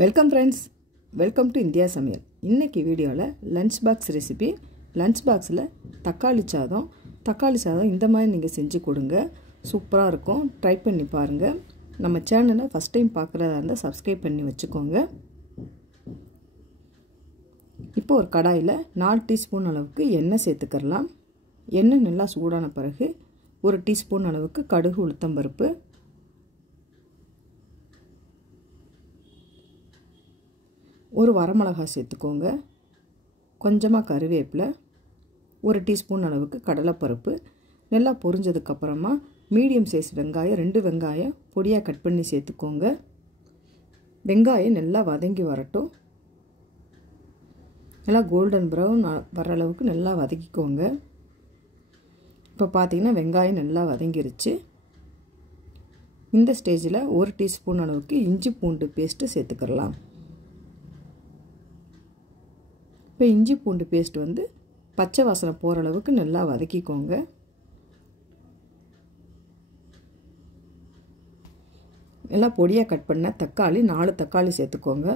Welcome friends, welcome to India சமையல். இன்றைக்கி வீடியோவில் லஞ்ச் பாக்ஸ் ரெசிபி. லஞ்ச் பாக்ஸில் தக்காளி சாதம் இந்த மாதிரி நீங்கள் செஞ்சு கொடுங்க. சூப்பராக இருக்கும். ட்ரை பண்ணி பாருங்கள். நம்ம சேனலை ஃபஸ்ட் டைம் பார்க்குறதா இருந்தால் சப்ஸ்கிரைப் பண்ணி வச்சுக்கோங்க. இப்போ ஒரு கடாயில் 4 டீஸ்பூன் அளவுக்கு எண்ணெய் சேர்த்துக்கலாம். எண்ணெய் நல்லா சூடான பிறகு 1 டீஸ்பூன் அளவுக்கு கடுகு உளுத்தம்பருப்பு, ஒரு வரமிளகாய் சேர்த்துக்கோங்க, கொஞ்சமாக கருவேப்பிலை, 1 டீஸ்பூன் அளவுக்கு கடலைப்பருப்பு. நல்லா பொரிஞ்சதுக்கப்புறமா மீடியம் சைஸ் வெங்காயம் 2 வெங்காயம் பொடியாக கட் பண்ணி சேர்த்துக்கோங்க. வெங்காயம் நல்லா வதங்கி வரட்டும். நல்லா கோல்டன் ப்ரௌன் வர அளவுக்கு நல்லா வதக்கிக்கோங்க. இப்போ பார்த்தீங்கன்னா வெங்காயம் நல்லா வதங்கிருச்சு. இந்த ஸ்டேஜில் 1 டீஸ்பூன் அளவுக்கு இஞ்சி பூண்டு பேஸ்ட்டு சேர்த்துக்கலாம். இப்போ இஞ்சி பூண்டு பேஸ்ட் பச்சை வாசனை போகிற அளவுக்கு நல்லா வதக்கிக்கோங்க. எல்லாம் பொடியாக கட் பண்ண தக்காளி 4 தக்காளி சேர்த்துக்கோங்க.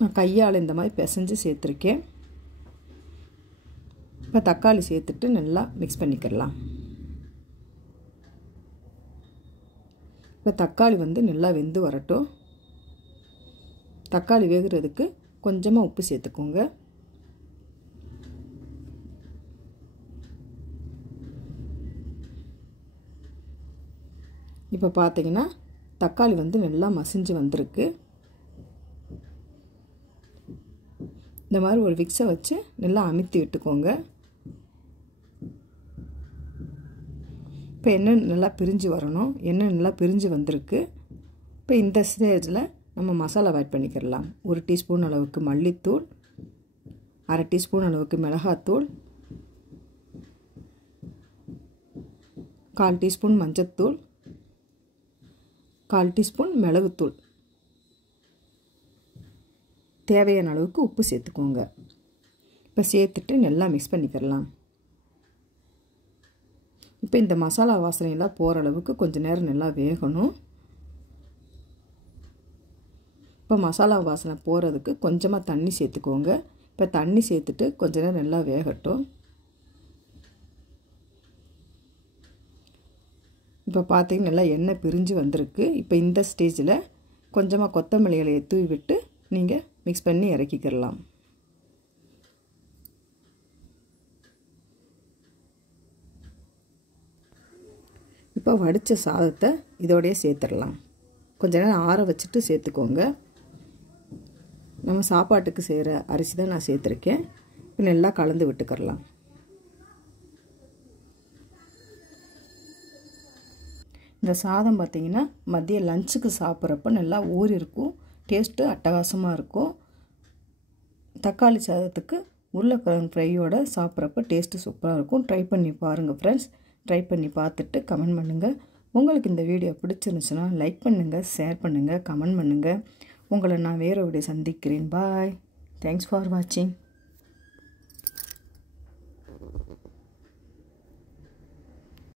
நான் கையால் இந்த மாதிரி பிசைஞ்சு சேர்த்துருக்கேன். இப்போ தக்காளி சேர்த்துட்டு நல்லா மிக்ஸ் பண்ணிக்கலாம். இப்போ தக்காளி நல்லா வெந்து வரட்டும். தக்காளி வேகிறதுக்கு கொஞ்சமாக உப்பு சேர்த்துக்கோங்க. இப்போ பார்த்தீங்கன்னா தக்காளி நல்லா மசிஞ்சு வந்திருக்கு. இந்த மாதிரி ஒரு விக்ஸை வச்சு நல்லா அமுத்தி விட்டுக்கோங்க. இப்போ எண்ணெய் நல்லா பிரிஞ்சு வரணும். எண்ணெய் நல்லா பிரிஞ்சு வந்திருக்கு. இப்போ இந்த ஸ்டேஜில் நம்ம மசாலா ஆட் பண்ணிக்கலாம். 1 டீஸ்பூன் அளவுக்கு மல்லித்தூள், 1/2 டீஸ்பூன் அளவுக்கு மிளகாத்தூள், 1/4 டீஸ்பூன் மஞ்சத்தூள், 1/4 டீஸ்பூன் மிளகுத்தூள், தேவையான அளவுக்கு உப்பு சேர்த்துக்கோங்க. இப்போ சேர்த்துட்டு நல்லா மிக்ஸ் பண்ணிக்கலாம். இப்போ இந்த மசாலா வாசனையெல்லாம் போகிற அளவுக்கு கொஞ்சம் நேரம் நல்லா வேகணும். இப்போ மசாலா வாசனை போகிறதுக்கு கொஞ்சமாக தண்ணி சேர்த்துக்கோங்க. இப்போ தண்ணி சேர்த்துட்டு கொஞ்ச நேரம் நல்லா வேகட்டும். இப்போ பார்த்தீங்கன்னா நல்லா எண்ணெய் பிரிஞ்சு வந்திருக்கு. இப்போ இந்த ஸ்டேஜில் கொஞ்சமாக கொத்தமல்லி இலையை தூவி விட்டு நீங்கள் மிக்ஸ் பண்ணி இறக்கிக்கலாம். இப்போ வடித்த சாதத்தை இதோடையே சேர்த்துடலாம். கொஞ்ச நேரம் ஆற வச்சுட்டு சேர்த்துக்கோங்க. நம்ம சாப்பாட்டுக்கு செய்கிற அரிசி தான் நான் சேர்த்துருக்கேன். இப்போ நல்லா கலந்து விட்டுக்கலாம். இந்த சாதம் பார்த்திங்கன்னா மதிய லஞ்சுக்கு சாப்பிட்றப்ப நல்லா ஊறி இருக்கும். டேஸ்ட்டு அட்டகாசமாக இருக்கும். தக்காளி சாதத்துக்கு உருளைக்கிழங்கு ஃப்ரையோடு சாப்பிட்றப்ப டேஸ்ட்டு சூப்பராக இருக்கும். ட்ரை பண்ணி பாருங்கள் ஃப்ரெண்ட்ஸ். ட்ரை பண்ணி பார்த்துட்டு கமெண்ட் பண்ணுங்கள். உங்களுக்கு இந்த வீடியோ பிடிச்சிருந்துச்சுன்னா லைக் பண்ணுங்கள், ஷேர் பண்ணுங்கள், கமெண்ட் பண்ணுங்கள். உங்களை நான் வேறு வீடியோ சந்திக்கிறேன். பாய். தேங்க்ஸ் ஃபார் வாட்சிங்.